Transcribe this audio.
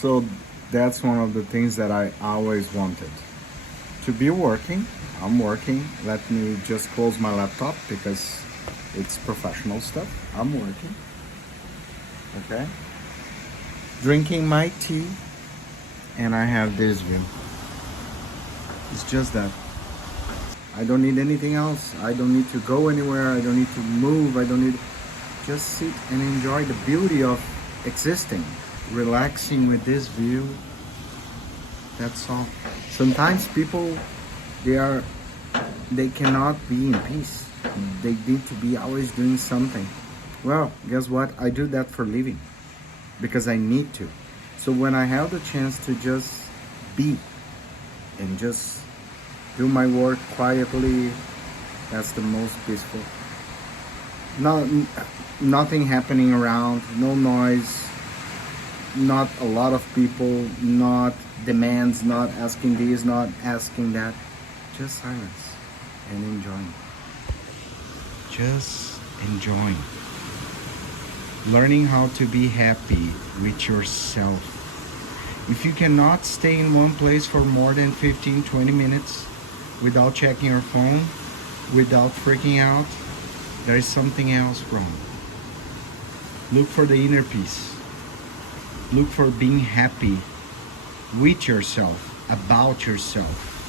So that's one of the things that I always wanted. To be working, I'm working. Let me just close my laptop because it's professional stuff. I'm working. Okay. Drinking my tea, and I have this view. It's just that. I don't need anything else. I don't need to go anywhere. I don't need to move. I don't need. Just sit and enjoy the beauty of existing, relaxing with this view. That's all. Sometimes people, they cannot be in peace. They need to be always doing something. Well, guess what? I do that for living because I need to. So when I have the chance to just be and just do my work quietly, that's the most peaceful. Nothing happening around, no noise, not a lot of people, not demands, not asking this, not asking that. Just silence and enjoying. Just enjoying. Learning how to be happy with yourself. If you cannot stay in one place for more than 15-20 minutes without checking your phone, without freaking out, there is something else wrong. Look for the inner peace. Look for being happy with yourself, about yourself.